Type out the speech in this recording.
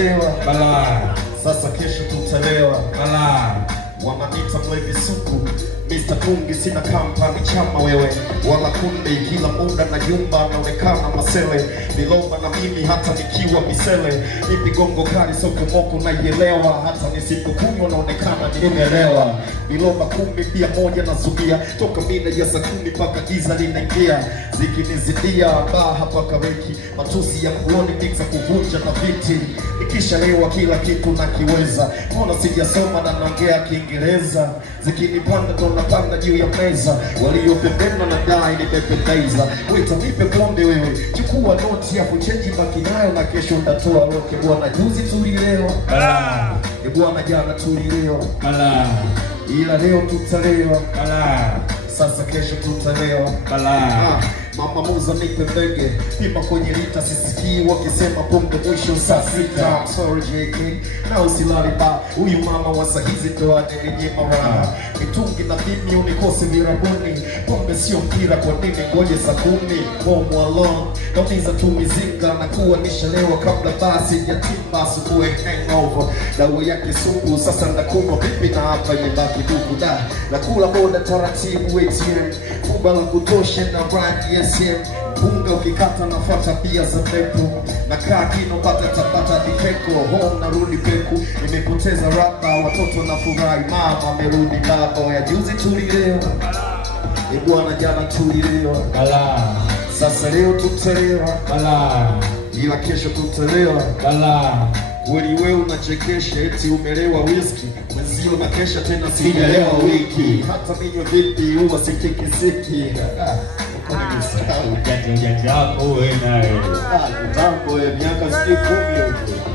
Bala. Sasa kesho tutalewa. Bala. Wananiita mlevi suku, Mr. Kungi sina kampani chama wewe wala kundi, kila muda na jumba naonekana masele, nilomba na mimi hata nikiwa misele, ipi gongo kali soko moko naielewa, hata nisipokunywa naonekana nimeelewa, nilomba 10 pia moja na zubia, toka mida ya saa 10 paka giza linaingia, zikinizidia baha paka weki, matusi ya kuoni mixa kuvunja na viti, nikishalewa kila kitu nakiweza, mbona sijasoma na naongea Kiingereza, zikinipanda ndo napanda juu ya meza, waliopembena na dai nimependeza, wita nipe pombe wewe, chukua noti ya kuchenji baki nayo na kesho ndatoa loke, bwana juzi tulilewa, bwana jana tulilewa, ila leo tutalewa, sasa kesho tutalewa, mama muza nipe mbege, pima kwenye lita sisikii wakisema pombe mwisho saa 6. I'm sorry JK, na usilali ba, huyu mama wa sahizi ndo anilinyima raha, mitungi na mimi unikose virabuni, pombe sio mpira kwa nini ngoje saa 10, home alone, naumiza tu mizinga na kuwa nishalewa kabla basi yatimba asubuhi hangover, dawa yake sugu sasa ndakunywa vipi na hapa imebaki duku da, nakula boda taratibu ATM, kumba la kutoshe na brand SM, bunga ukikata nafuata pia za pepo, na kaa kino pata tapata dipeko, home narudi peku, nimepoteza rapa, watoto na furahi, mama merudi baba, ya juzi tulilewa, bwana jana tulilewa, sasa leo tutalewa, ila kesho tutalewa, kweli wewe unachekesha eti umelewa whisky, mwenzio na kesha tena sijalewa wiki, hata minyo vipi huwa sitikisiki, Ujanja wako wewe nawe. Kitambo ya miaka 10 huko.